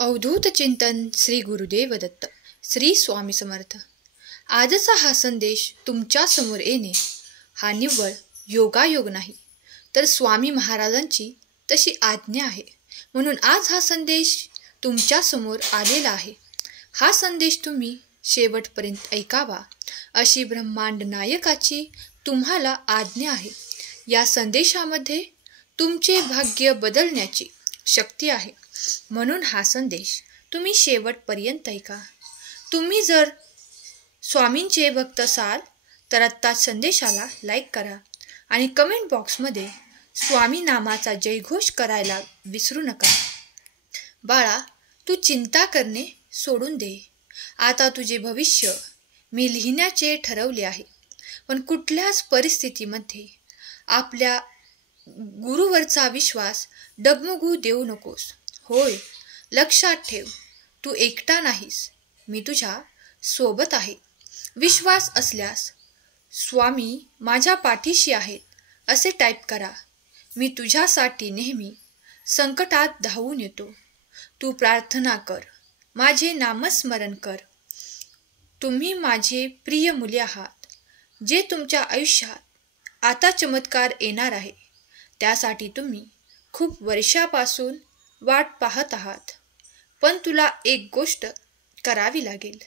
अवधूत चिंतन श्री गुरुदेव दत्त श्री स्वामी समर्थ। आजचा हा संदेश तुमच्या समोर येणे हा निव्वळ योगायोग नाही, तर स्वामी महाराजांची तशी आज्ञा आहे, म्हणून आज हा संदेश तुमच्या समोर आलेला आहे। हा संदेश तुम्ही शेवटपर्यंत ऐकावा अशी ब्रह्मांड नायकाची तुम्हाला आज्ञा आहे। या संदेशामध्ये तुमचे भाग्य बदलण्याची शक्ती आहे, म्हणून हा संदेश तुम्ही शेवटपर्यंत ऐका। तुम्ही जर स्वामींचे भक्त असाल तर आत्ताच संदेशाला लाईक करा आणि कमेंट बॉक्समध्ये स्वामी नामाचा जयघोष करायला विसरू नका। बाळा, तू चिंता करणे सोडून दे। आता तुझे भविष्य मी लिहिण्याचे ठरवले आहे, पण कुठल्याच परिस्थितीमध्ये आपल्या गुरुवरचा विश्वास डगमगू देऊ नकोस। होय, लक्षात ठेव, तू एकटा नाहीस, मी तुझ्या सोबत आहे। विश्वास असल्यास स्वामी माझ्या पाठीशी आहेत असे टाईप करा। मी तुझ्यासाठी नेहमी संकटात धावून येतो। तू प्रार्थना कर, माझे नामस्मरण कर। तुम्ही माझे प्रिय मुले आहात, जे तुमच्या आयुष्यात आता चमत्कार येणार आहे, त्यासाठी तुम्ही खूप वर्षापासून वाट पाहत आहात। पण तुला एक गोष्ट करावी लागेल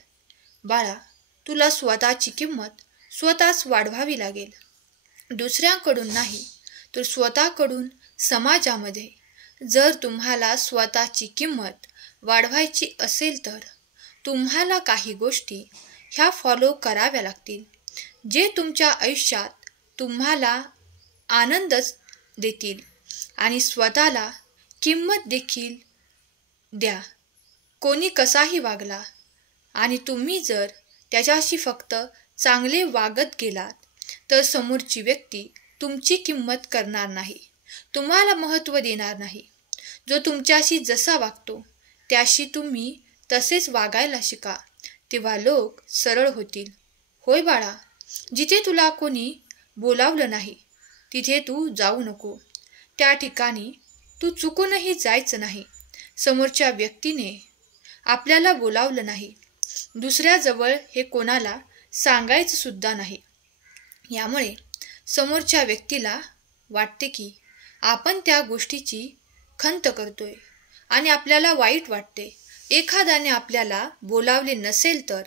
बाळा, तुला स्वतःची किंमत स्वतःच वाढवावी लागेल। दुसऱ्यांकडून नाही, तर स्वतःकडून समाजामध्ये। जर तुम्हाला स्वतःची किंमत वाढवायची असेल तर तुम्हाला काही गोष्टी ह्या फॉलो कराव्या लागतील, जे तुमच्या आयुष्यात तुम्हाला आनंदच देतील आणि स्वतःला किंमत देखील द्या। कोणी कसाही वागला आणि तुम्ही जर त्याच्याशी फक्त चांगले वागत गेलात तर समोरची व्यक्ती तुमची किंमत करणार नाही, तुम्हाला महत्त्व देणार नाही। जो तुमच्याशी जसा वागतो त्याशी तुम्ही तसेच वागायला शिका, तेव्हा लोक सरळ होतील। होय बाळा, जिथे तुला कोणी बोलावलं नाही तिथे तू जाऊ नको। त्या ठिकाणी तू चुकूनही जायचं नाही। समोरच्या व्यक्तीने आपल्याला बोलावलं नाही, दुसऱ्याजवळ हे कोणाला सांगायचं सुद्धा नाही। यामुळे समोरच्या व्यक्तीला वाटते की आपण त्या गोष्टीची खंत करतोय आणि आपल्याला वाईट वाटते। एखाद्याने आपल्याला बोलावले नसेल तर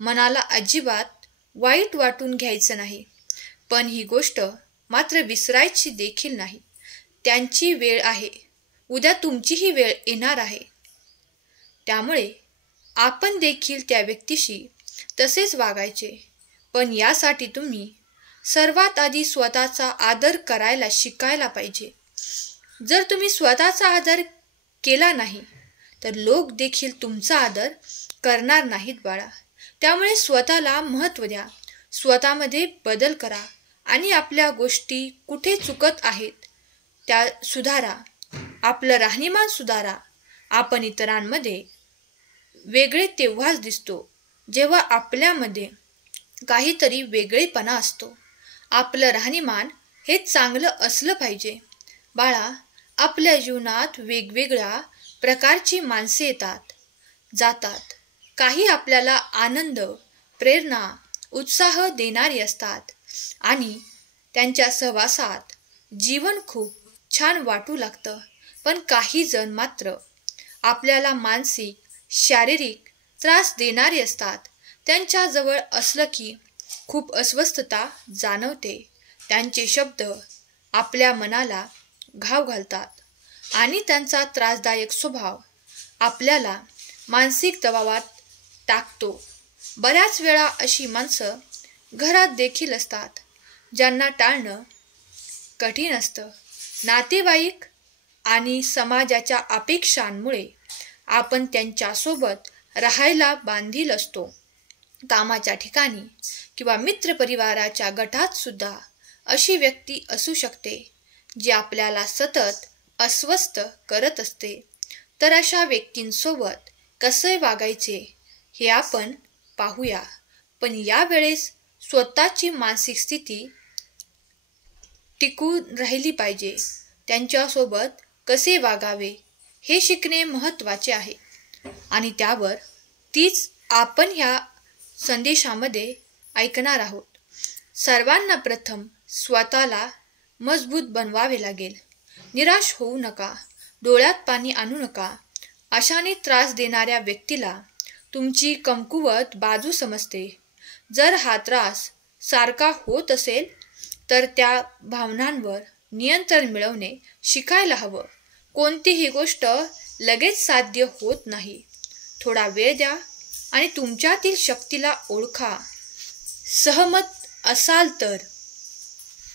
मनाला अजिबात वाईट वाटून घ्यायचं नाही, पण ही गोष्ट मात्र विसरायची देखील नाही। त्यांची वेळ आहे, उद्या तुमचीही वेळ येणार आहे, त्यामुळे आपण देखील त्या व्यक्तीशी तसेच वागायचे। पण यासाठी तुम्ही सर्वात आधी स्वतःचा आदर करायला शिकायला पाहिजे। जर तुम्ही स्वतःचा आदर केला नाही तर लोक देखील तुमचा आदर करणार नाहीत बाळा। त्यामुळे स्वतःला महत्त्व द्या, स्वतःमध्ये बदल करा आणि आपल्या गोष्टी कुठे चुकत आहेत त्या सुधारा, आपलं राहणीमान सुधारा। आपण इतरांमध्ये वेगळे तेव्हाच दिसतो जेव्हा आपल्यामध्ये काहीतरी वेगळेपणा असतो। आपलं राहणीमान हे चांगलं असलं पाहिजे बाळा। आपल्या जीवनात वेगवेगळ्या प्रकारची माणसे येतात जातात। काही आपल्याला आनंद, प्रेरणा, उत्साह देणारी असतात आणि त्यांच्या सहवासात जीवन खूप छान वाटू लागतं। पण काही जण मात्र आपल्याला मानसिक, शारीरिक त्रास देणारे असतात। त्यांच्याजवळ असलं की खूप अस्वस्थता जाणवते। त्यांचे शब्द आपल्या मनाला घाव घालतात आणि त्यांचा त्रासदायक स्वभाव आपल्याला मानसिक दबावात टाकतो। बऱ्याच वेळा अशी माणसं घरात देखील असतात, ज्यांना टाळणं कठीण असतं। नातेवाईक आणि समाजाच्या अपेक्षांमुळे आपण त्यांच्यासोबत राहायला बांधील असतो। कामाच्या ठिकाणी किंवा मित्रपरिवाराच्या गटात सुद्धा अशी व्यक्ती असू शकते जी आपल्याला सतत अस्वस्थ करत असते। तर अशा व्यक्तींसोबत कसे वागायचे हे आपण पाहूया, पण यावेळेस स्वतःची मानसिक स्थिती टिकून राहिली पाहिजे। त्यांच्यासोबत कसे वागावे हे शिकणे महत्त्वाचे आहे। आणि त्यावर तीच आपण ह्या संदेशामध्ये ऐकणार आहोत. सर्वांना प्रथम स्वतःला मजबूत बनवावे लागेल. निराश होऊ नका, डोळ्यात पाणी आणू नका. अशाने त्रास देणाऱ्या व्यक्तीला तुमची कमकुवत बाजू समजते. जर हा त्रास सारखा होत असेल तर त्या भावनांवर नियंत्रण मिळवणे शिकायला हवं. कोणतीही गोष्ट लगेच साध्य होत नाही. थोडा वेळ द्या आणि तुमच्यातील शक्तीला ओळखा. सहमत असाल तर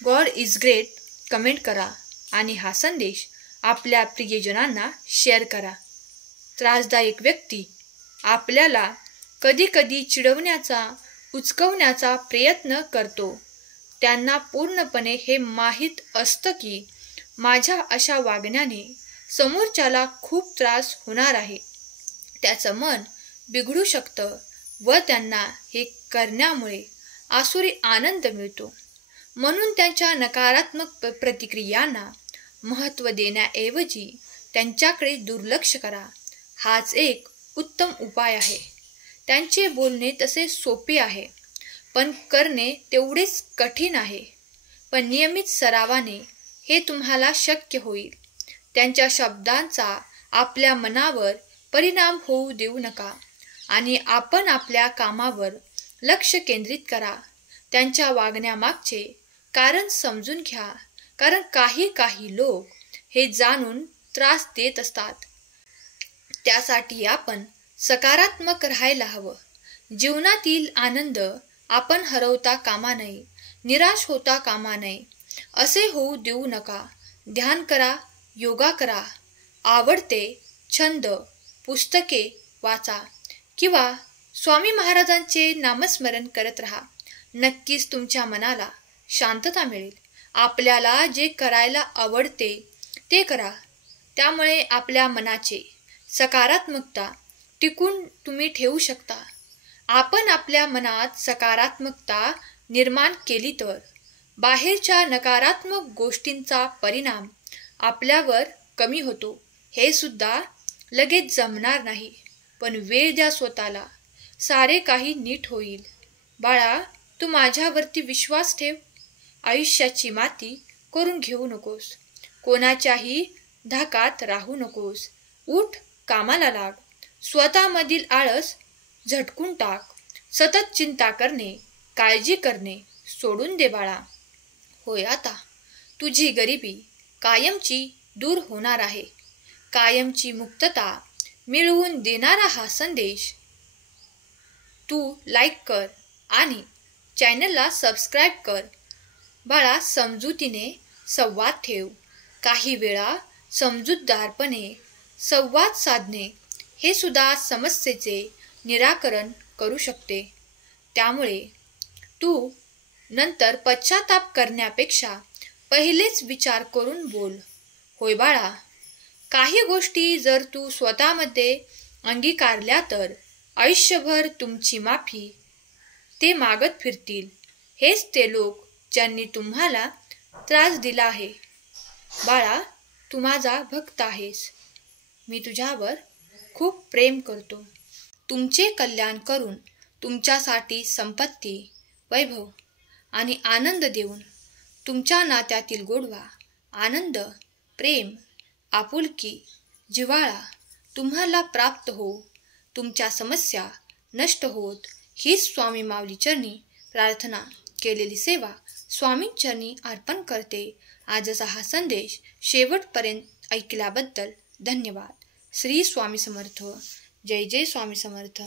गॉड इज ग्रेट कमेंट करा आणि हा संदेश आपल्या प्रियजनांना शेअर करा. त्रासदायक व्यक्ती आपल्याला कधीकधी चिडवण्याचा, उचकवण्याचा प्रयत्न करतो. त्यांना पूर्णपणे हे माहीत असतं की माझ्या अशा वागण्याने समोरच्याला खूप त्रास होणार आहे. त्याचं मन बिघडू शकतं व त्यांना हे करण्यामुळे आसुरी आनंद मिळतो. म्हणून त्यांच्या नकारात्मक प्रतिक्रियांना महत्त्व देण्याऐवजी त्यांच्याकडे दुर्लक्ष करा. हाच एक उत्तम उपाय आहे. त्यांचे बोलणे तसे सोपे आहे, पण करणे तेवढेच कठीण आहे. पण नियमित सरावाने हे तुम्हाला शक्य होईल. त्यांच्या शब्दांचा आपल्या मनावर परिणाम होऊ देऊ नका आणि आपण आपल्या कामावर लक्ष केंद्रित करा. त्यांच्या वागण्यामागचे कारण समजून घ्या, कारण काही लोक हे जाणून त्रास देत असतात. त्यासाठी आपण सकारात्मक राहायला हवं. जीवनातील आनंद आपण हरवता कामा नये, निराश होता कामा नये. असे होऊ देऊ नका. ध्यान करा, योगा करा, आवडते छंद, पुस्तके वाचा किंवा स्वामी महाराजांचे नामस्मरण करत राहा. नक्कीच तुमच्या मनाला शांतता मिळेल. आपल्याला जे करायला आवडते ते करा. त्यामुळे आपल्या मनाचे सकारात्मकता टिकून तुम्ही ठेवू शकता. आपण आपल्या मनात सकारात्मकता निर्माण केली तर बाहेरच्या नकारात्मक गोष्टींचा परिणाम आपल्यावर कमी होतो. हे सुद्धा लगेच जमणार नाही, पण वेळ द्या स्वतःला. सारे काही नीट होईल. बाळा, तू माझ्यावरती विश्वास ठेव. आयुष्याची माती करून घेऊ नकोस. कोणाच्याही धाकात राहू नकोस. उठ, कामाला लाग. स्वतःमधील आळस झटकून टाक. सतत चिंता करणे, काळजी करणे सोडून दे बाळा. होय, आता तुझी गरिबी कायमची दूर होणार आहे. कायमची मुक्तता मिळवून देणारा हा संदेश तू लाईक कर आणि चॅनलला सबस्क्राईब कर. बाळा, समजुतीने संवाद ठेव. काही वेळा समजूतदारपणे संवाद साधणे हे सुद्धा समस्येचे निराकरण करू शकते. त्यामुळे तू नंतर पश्चाताप करण्यापेक्षा पहिलेच विचार करून बोल. होय बाळा, काही गोष्टी जर तू स्वतःमध्ये अंगीकारल्या तर आयुष्यभर तुमची माफी ते मागत फिरतील. हेच ते लोक ज्यांनी तुम्हाला त्रास दिला आहे. बाळा, तू माझा भक्त आहेस. मी तुझ्यावर खूप प्रेम करतो. तुमचे कल्याण करून तुमच्यासाठी संपत्ती, वैभव आणि आनंद देऊन तुमच्या नात्यातील गोडवा, आनंद, प्रेम, आपुलकी, जिव्हाळा तुम्हाला प्राप्त हो. तुमच्या समस्या नष्ट होत हीच स्वामी माऊली चरणी प्रार्थना केलेली सेवा स्वामींचरणी अर्पण करते. आजचा हा संदेश शेवटपर्यंत ऐकल्याबद्दल धन्यवाद. श्री स्वामी समर्थ. जय जय स्वामी समर्थ.